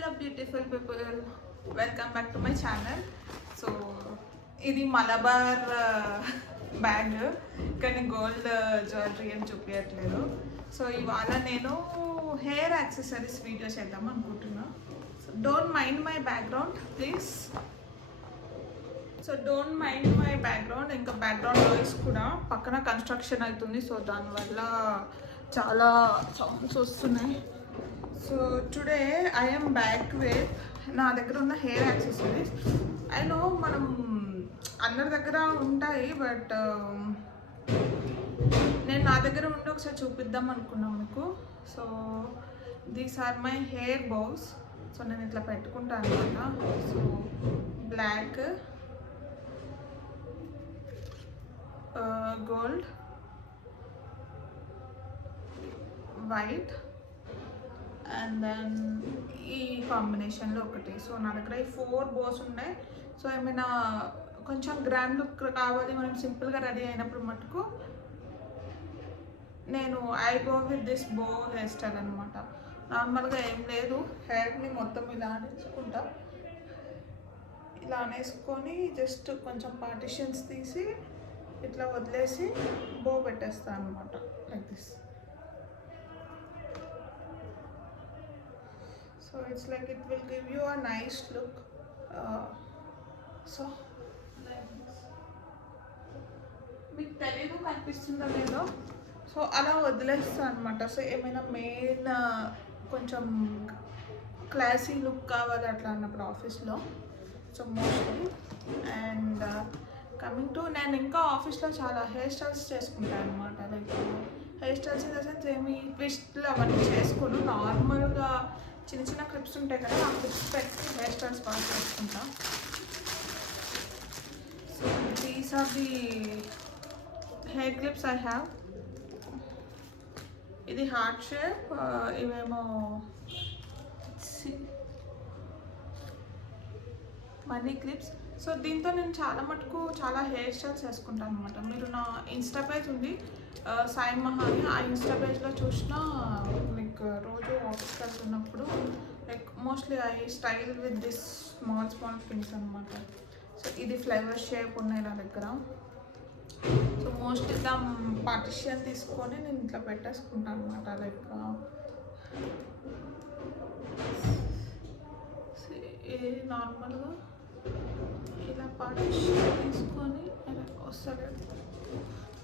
Hello beautiful people, welcome back to my channel. So ఇది మలబార్ బ్యాగ్ కానీ gold jewellery అని చూపించట్లేదు. సో ఇవాళ నేను హెయిర్ యాక్సెసరీస్ వీడియో చేద్దాం అనుకుంటున్నా. So don't mind my background please. So don't mind my background. ఇంకా బ్యాక్గ్రౌండ్ వాయిస్ కూడా పక్కన కన్స్ట్రక్షన్ అవుతుంది, సో దానివల్ల చాలా సౌండ్స్ వస్తున్నాయి. So today I am back with నా దగ్గర ఉన్న హెయిర్ యాక్సెసరీస్. ఐ నో మనం అందరి దగ్గర ఉంటాయి, బట్ నేను నా దగ్గర ఉండి ఒకసారి చూపిద్దాం అనుకున్నాను మీకు. So these are my hair bows. So నేను ఇట్లా పెట్టుకుంటాను అనమాట. So black, gold, white and then ఈ కాంబినేషన్లో ఒకటి. సో నా దగ్గర ఈ 4 బోస్ ఉన్నాయి. సో ఏమైనా కొంచెం గ్రాండ్ లుక్ కావాలి, మనం సింపుల్గా రెడీ అయినప్పుడు మటుకు నేను ఐ గో విత్ దిస్ బో హెయిర్ స్టైల్ అనమాట. నార్మల్గా ఏం లేదు, హెయిర్ని మొత్తం ఇలా అనేసుకుంటా. ఇలా అనేసుకొని జస్ట్ కొంచెం పార్టిషన్స్ తీసి ఇట్లా వదిలేసి బో పెట్టేస్తాను అనమాట, like this. So it's like it will give you a nice look. So like this. మీకు తెలీదు కనిపిస్తుందో లేదో. సో అలా వదిలేస్తాను అనమాట. సో ఏమైనా మెయిన్ కొంచెం క్లాసీ లుక్ కావాలి అట్లా అన్నప్పుడు ఆఫీస్లో. So mostly and coming to నేను ఇంకా ఆఫీస్లో చాలా హెయిర్ స్టైల్స్ చేసుకుంటాను అనమాట. Like hair styles in the sense ఏమి ట్విస్ట్లు అవన్నీ చేసుకోను. నార్మల్గా చిన్న చిన్న క్లిప్స్ ఉంటాయి కదా, ఆ క్లిప్స్ పెట్టి హెయిర్ స్టైల్స్ బాగా చేసుకుంటా. So these are the hair clips I have. ఇది హార్ట్ షేప్, ఇవేమో మనీ క్లిప్స్. సో దీంతో నేను చాలా మటుకు చాలా హెయిర్ స్టైల్స్ వేసుకుంటాను అనమాట. మీరు నా ఇన్స్టా పేజ్ ఉంది సాయి మహాని, ఆ ఇన్స్టా పేజ్లో చూసిన లైక్ రోజు ఆఫీస్కి వెళ్తున్నప్పుడు like mostly I style with this small things అనమాట. సో ఇది ఫ్లేవర్ షేప్ ఉన్నాయి నా దగ్గర. సో మోస్ట్లీ ఇట్లా పార్టిషన్ తీసుకొని నేను ఇట్లా పెట్టేసుకుంటాను అనమాట. లైక్ ఇది నార్మల్గా ఇలా పార్టిషన్ తీసుకొని వస్తుంది.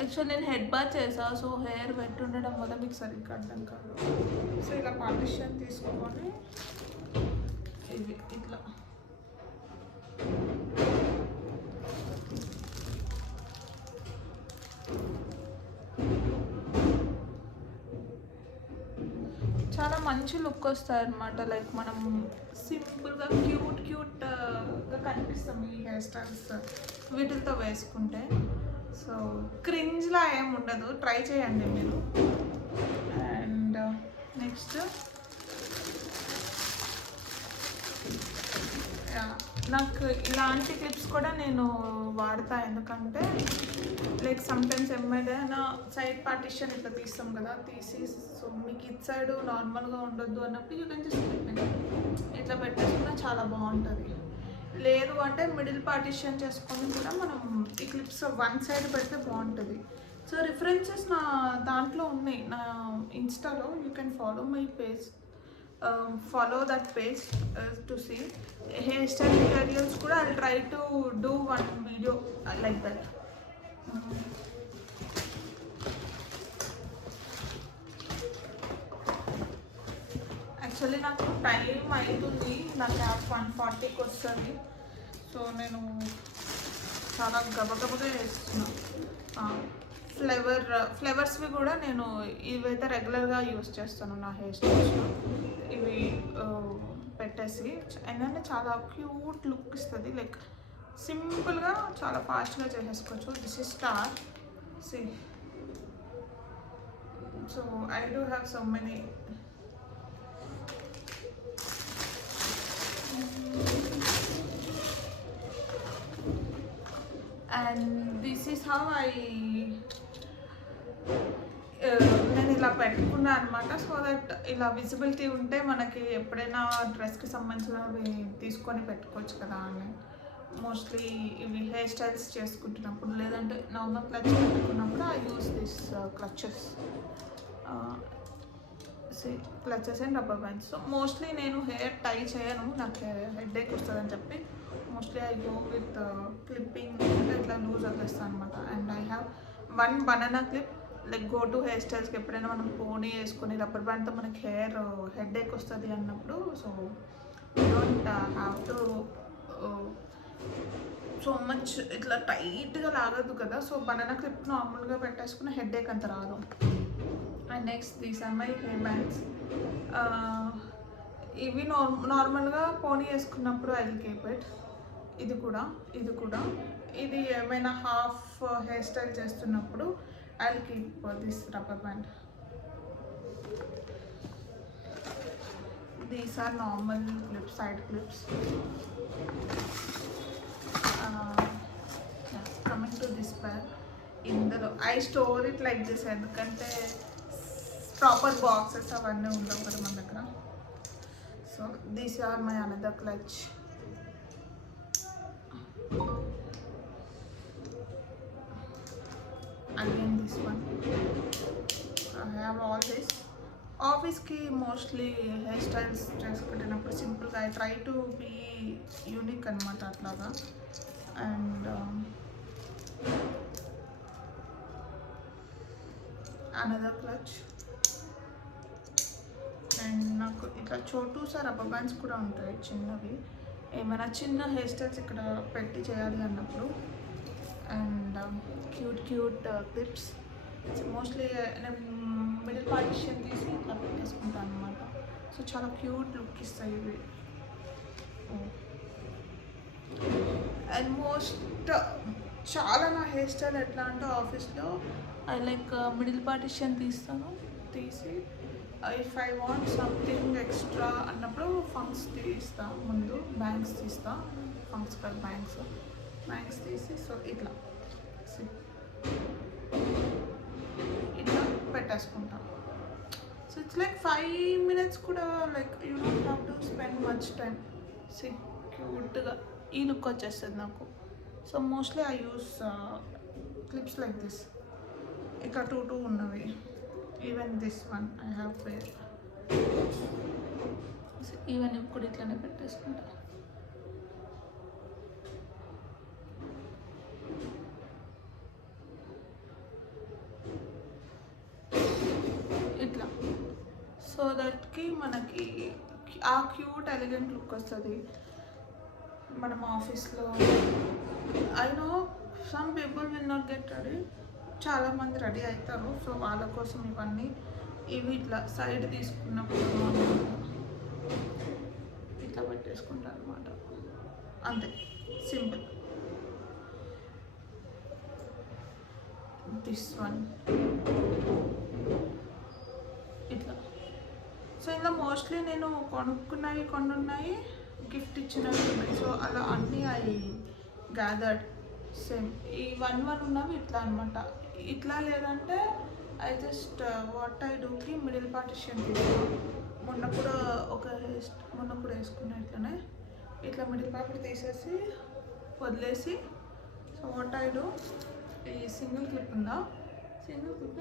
యాక్చువల్ నేను హెడ్ బాత్ చేసాను, సో హెయిర్ వెట్ ఉండడం వల్ల మీకు సరిగ్గా అర్థం కాదు. సో ఇలా పార్టిషన్ తీసుకొని ఇవి ఇట్లా చాలా మంచి లుక్ వస్తాయి అన్నమాట. లైక్ మనం సింపుల్గా క్యూట్గా కనిపిస్తాం ఈ హెయిర్ స్టైల్స్ వీటితో వేసుకుంటే. సో క్రింజ్లా ఏమి ఉండదు, ట్రై చేయండి మీరు. అండ్ నెక్స్ట్ నాకు ఇలాంటి క్లిప్స్ కూడా నేను వాడతా, ఎందుకంటే లైక్ సమ్టైమ్స్ ఏమైనా సైడ్ పార్టిషన్ ఇట్లా తీస్తాం కదా, తీసి సో మీకు ఇట్ సైడ్ నార్మల్గా ఉండొద్దు అన్నప్పుడు యూ కెన్ జస్ట్ ఇట్లా పెట్టేసుకున్నా చాలా బాగుంటుంది. లేదు అంటే మిడిల్ పార్టిషన్ చేసుకొని కూడా మనం ఈ క్లిప్స్ వన్ సైడ్ పెడితే బాగుంటుంది. సో రిఫరెన్సెస్ నా దాంట్లో ఉన్నాయి, నా ఇన్స్టాలో. You can follow my page, follow that page to see hairstyle tutorials kuda. I'll try to do one video like that. Actually నాకు టైం అవుతుంది, నా క్యాబ్ 1:40కి వస్తుంది. సో నేను చాలా గబగబగా వేస్తున్నాను. ఫ్లేవర్స్వి కూడా నేను ఇవైతే రెగ్యులర్గా యూస్ చేస్తాను నా హెయిర్ స్టైల్స్లో. ఇవి పెట్టేసి ఏంటంటే చాలా క్యూట్ లుక్ ఇస్తుంది. లైక్ సింపుల్గా చాలా ఫాస్ట్గా చేసేసుకోవచ్చు. This is star C. So I do have so many. And this is how I నేను ఇలా పెట్టుకున్నా అనమాట. సో దట్ ఇలా విజిబిలిటీ ఉంటే మనకి ఎప్పుడైనా డ్రెస్కి సంబంధించినవి తీసుకొని పెట్టుకోవచ్చు కదా అని. మోస్ట్లీ ఇవి హెయిర్ స్టైల్స్ చేసుకుంటున్నప్పుడు లేదంటే నార్మల్ క్లచ్ పెట్టుకున్నప్పుడు I use this clutches clutches and rubber bands. So mostly నేను హెయిర్ టై చేయను, నాకు హెడేక్ వస్తుందని చెప్పి mostly I go with clipping, ఇట్లా లూజ్ వదిలేస్తాను అనమాట. And I have one banana clip. Like go to hair స్టైల్స్కి ఎప్పుడైనా మనం పోనీ వేసుకొని రబ్బర్ బ్యాండ్తో మనకి హెడేక్ వస్తుంది అన్నప్పుడు, so you don't have to so much ఇట్లా టైట్గా లాగదు కదా. సో బనానా క్లిప్ నార్మల్గా పెట్టేసుకున్న హెడేక్ అంత రాదు. And next these are my hair bands. ఇవి నార్మల్గా పోనీ వేసుకున్నప్పుడు ఐ విల్ కీప్ ఇట్. ఇది కూడా ఇది ఏమైనా హాఫ్ హెయిర్ స్టైల్ చేస్తున్నప్పుడు I will keep this rubber band. These are normal clips, side clips. Coming to this bag, ఇందులో I store it like this ఎందుకంటే ప్రాపర్ బాక్సెస్ అవన్నీ ఉండవు కదా మన దగ్గర. So these are my another clutch. Again this one. I have all this. ఆఫీస్కి mostly hair styles చేసుకుంటున్నప్పుడు సింపుల్గా I try to be unique అనమాట అట్లాగా. And another clutch. అండ్ నాకు ఇట్లా చోటూసా రబ్బర్ బ్యాండ్స్ కూడా ఉంటాయి చిన్నవి, ఏమైనా చిన్న హెయిర్ స్టైల్స్ ఇక్కడ పెట్టి చేయాలి అన్నప్పుడు. And cute clips. మోస్ట్లీ నేను మిడిల్ పార్టిషన్ తీసి ఇట్లా పెట్టేసుకుంటాను అనమాట. సో చాలా క్యూట్ లుక్ ఇస్తాయి ఇవి. అండ్ చాలా నా హెయిర్ స్టైల్ ఎట్లా అంటే ఆఫీస్లో ఐ లైక్ మిడిల్ పార్టిషన్ తీసి if I want something extra అన్నప్పుడు ఫంక్స్ తీస్తా, ముందు బ్యాంగ్స్ తీస్తా, ఫంక్స్ కాదు బ్యాంగ్స్ తీసి సో ఇట్లా పెట్టేసుకుంటా. సో ఇట్స్ లైక్ 5 minutes కూడా, like you don't have to spend much time. క్యూట్గా ఈ లుక్ వచ్చేస్తుంది నాకు. So mostly I use clips like this. ఇక్కడ 2 ఉన్నవి. Even this one I have పేర్. ఈవెన్ ఇప్పుడు ఇట్లనే పెట్టేసుకుంటా. ఇట్లా సో దట్కి మనకి ఆ క్యూట్ ఎలిగెంట్ లుక్ వస్తుంది మనం ఆఫీస్లో. I know some people will not get ready, చాలామంది రెడీ అవుతారు. సో వాళ్ళ కోసం ఇవి ఇట్లా సైడ్ తీసుకున్నప్పుడు ఇట్లా పెట్టేసుకుంటారు అనమాట. అంతే, సింపుల్. దిస్ వన్ ఇట్లా. సో ఇలా మోస్ట్లీ నేను కొనుక్కున్నవి కొన్ని ఉన్నాయి, గిఫ్ట్ ఇచ్చినవి ఉన్నాయి. సో అలా అన్నీ ఐ గ్యాదర్డ్ సేమ్. ఈ 1 ఉన్నవి ఇట్లా అనమాట. ఇట్లా లేదంటే ఐ జస్ట్ వాట్ ఐ డూకి మిడిల్ పార్టిషన్ తీసుకో. మొన్న కూడా వేసుకున్నా ఇట్లనే. ఇట్లా మిడిల్ పార్ట్ తీసేసి వదిలేసి, సో వాట్ ఐ డూ, ఈ సింగిల్ క్లిప్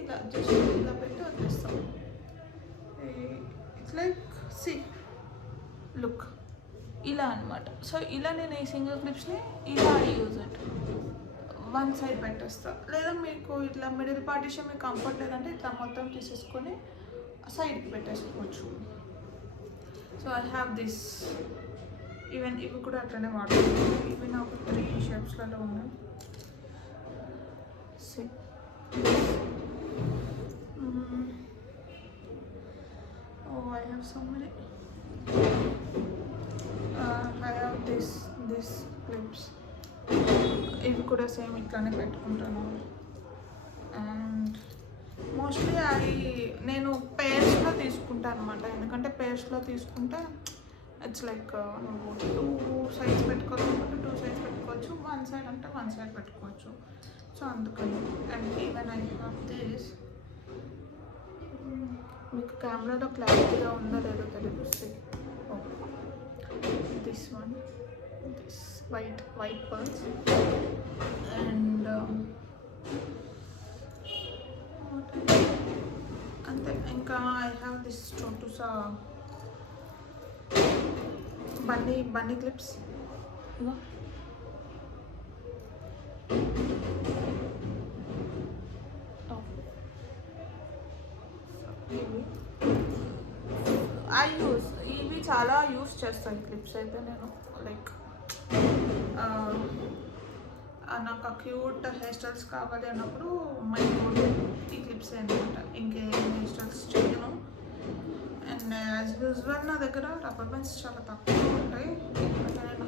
ఇలా జస్ట్ ఇలా పెట్టి వదిలేస్తాం. ఇట్స్ లైక్ లుక్ ఇలా అనమాట. సో ఇలా నేను ఈ సింగిల్ క్లిప్స్ని ఇలా యూజ్ ఇట్ వన్ సైడ్ పెట్టేస్తా. లేదా మీకు ఇట్లా మిడిల్ పార్టిషన్ మీకు కంఫర్ట్ లేదంటే ఇట్లా మొత్తం తీసేసుకొని సైడ్కి పెట్టేసుకోవచ్చు. So I have this. Even ఇవి కూడా అట్లనే వాడుతుంది. ఇవి నాకు 3 షేప్స్లలో ఉన్నాయి. I have so many. I have this clips. ఇవి కూడా సేమ్ ఇట్లానే పెట్టుకుంటాను. అండ్ మోస్ట్లీ నేను పేర్స్లో తీసుకుంటాను అనమాట. ఎందుకంటే పేర్స్లో తీసుకుంటే ఇట్స్ లైక్ నువ్వు 2 sides పెట్టుకోవాలనుకుంటే 2 sides పెట్టుకోవచ్చు, 1 side అంటే 1 side పెట్టుకోవచ్చు. సో అందుకని. And even I have this. మీకు కెమెరాలో క్లారిటీగా ఉందో లేదో తెలియదు. This one, this white pearls and అంతే. ఇంకా ఐ హ్యావ్ దిస్ చోటుసా బన్నీ క్లిప్స్. ఇవి చాలా యూస్ చేస్తాను క్లిప్స్ అయితే నేను. లైక్ నాకు క్యూట్ హెయిర్ స్టైల్స్ కావాలి అన్నప్పుడు మై ఈ క్లిప్స్ అనమాట. ఇంకేం హెయిర్ స్టైల్స్ చేయను. అండ్ యాజ్ యూజువల్ నా దగ్గర రబ్బర్ బ్యాండ్స్ చాలా తక్కువ ఉంటాయి. నేను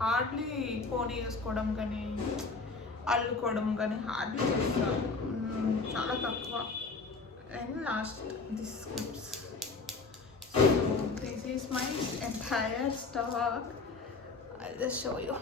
హార్డ్లీ పోనీ వేసుకోవడం కానీ అల్లుకోవడం కానీ హార్డ్లీ చేస్తాను, చాలా తక్కువ. And last this clips. So this is my entire stock. I'll just show you.